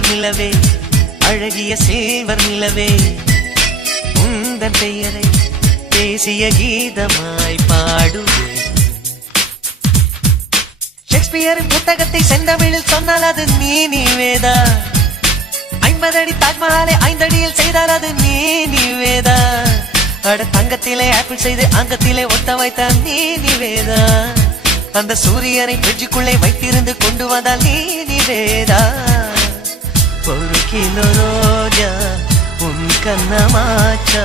Silver நிலவே அழகிய silver நிலவே உந்தன் பெயரை தேசிய கீதமாய் பாடுவேன். ஷேக்ஸ்பியரின் புத்தகத்தை செந்தமிழில் சொன்னால் அது நீவேதா. 50 அடி தாஜ்மஹாலை 5 அடியில் செய்தால் அது நீவேதா. அட தங்கத்திலே ஆப்பிள் செய்து அங்கத்திலே ஒட்ட வைத்தால் நீவேதா. அந்த சூரியனை ஃப்ரிட்ஜுக்குள்ளே வைத்திருந்து கொண்டு வந்தால் நீவேதா. 1 கிலோ ரோஜா உன் கண்ணமாச்சா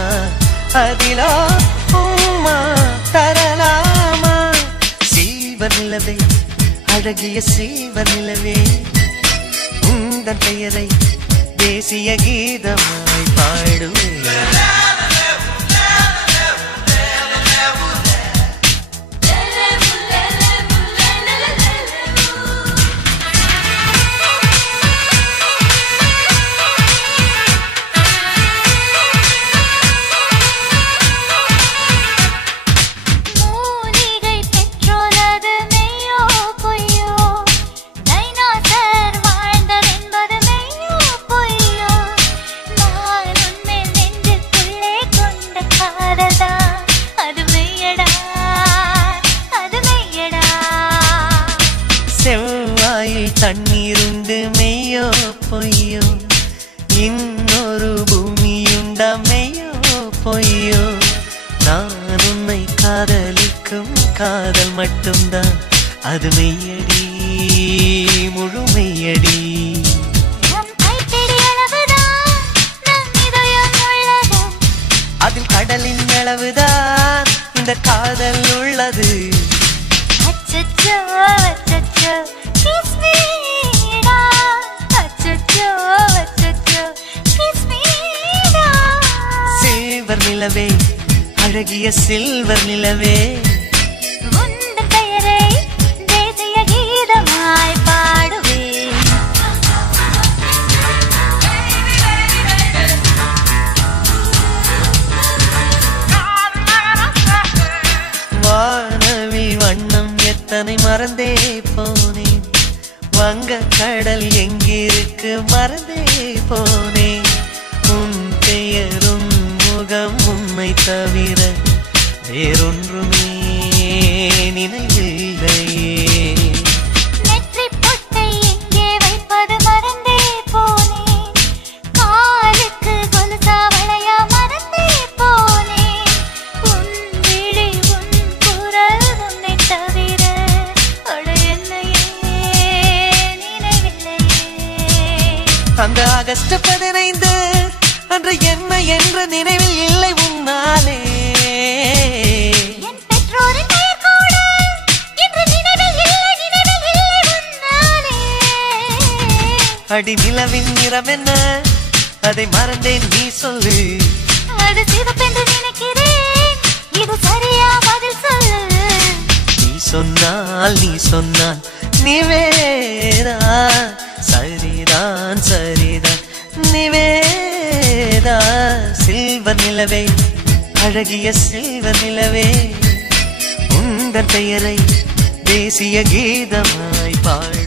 அதிலோ உம்மா தரலாமா. சில்வர் நிலவே அழகிய சில்வர் நிலவே உந்தன் பெயரை தேசிய கீதமாய் பாடுவேன். செவ்வாயில் தண்ணீருண்டு மெய்யோ பொய்யோ இன்னொரு பூமியுண்டா மெய்யோ பொய்யோ. நான் உன்னை காதலிக்கும் காதல் மட்டும்தான் அது மெய்யடி முழுமையடி. அதில் கடலின் அளவுதான் இந்த காதல் உள்ளது. சில்வர் நிலவே அழகிய சில்வர் நிலவே உந்தன் பெயரை தேசிய கீதமாய் பாடுவேன். வானவி வண்ணம் எத்தனை மறந்தே போனேன். வங்க கடல் எங்கிருக்கு மறந்தே போனேன். உன் பெயரும் முகம் உன்னை தவிர வேறொன்றுமே நினைவில்லையே. நெற்றி பொட்டை எங்கே வைப்பது மறந்தே போனேன். காலுக்கு கொலுசா வளையா மறந்தே போனேன். உன் விழி உன் குரல் உன்னை தவிர என்னையே நினைவில்லையே. அந்த ஆகஸ்ட் 15 அன்று என்ன என்ற நினைவில் இல்லை உன்னாலே. என் பெற்றோரின் பெயர் கூட இன்று நினைவில் இல்லை உன்னாலே. அடி நிலவின் நிறம் என்ன அதை மறந்தேன் நீ சொல்லு. அது சிவப்பென்று நினைக்கிறேன் இது சரியா பதில் சொல்லு. நீ சொன்னால் நிவேதா சரிதான் சரிதான் நிவேதா. சில்வர் நிலவே அழகிய சில்வர் நிலவே உந்தன் பெயரை தேசிய கீதமாய் பாடு.